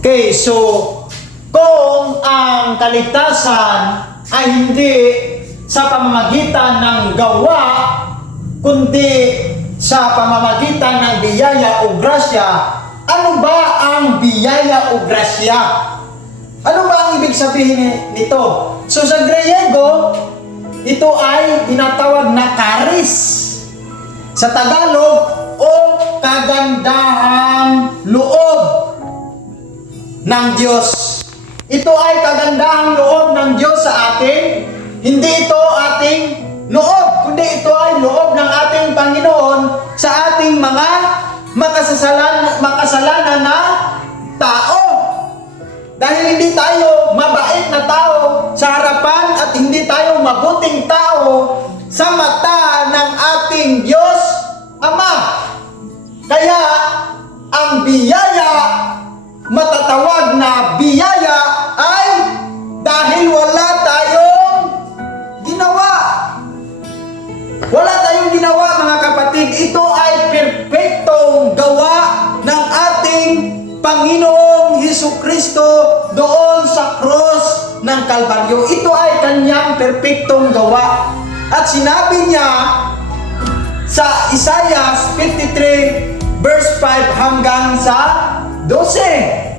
Okay, so kung ang kaligtasan ay hindi sa pamamagitan ng gawa, kundi sa pamamagitan ng biyaya o grasya, ano ba ang biyaya o grasya? Ano ba ang ibig sabihin nito? So sa Griego, ito ay tinatawag na charis. Sa Tagalog, o kagandahang loob ng Diyos. Ito ay kagandahang loob ng Diyos sa atin. Hindi ito ating loob, kundi ito ay loob ng ating Panginoon sa ating mga makasalanan na tao. Dahil hindi tayo mabait na tao sa harapan at hindi tayo mabuting tao sa mata ng ating Diyos Ama. Kaya ang biyaya, matatawag na biyaya, ay dahil wala tayong ginawa. Wala tayong ginawa, mga kapatid. Ito ay perpektong gawa ng ating Panginoong Hesukristo doon sa cross ng Kalbaryo. Ito ay kanyang perpektong gawa. At sinabi niya sa Isaiah 53 verse 5 hanggang sa 12.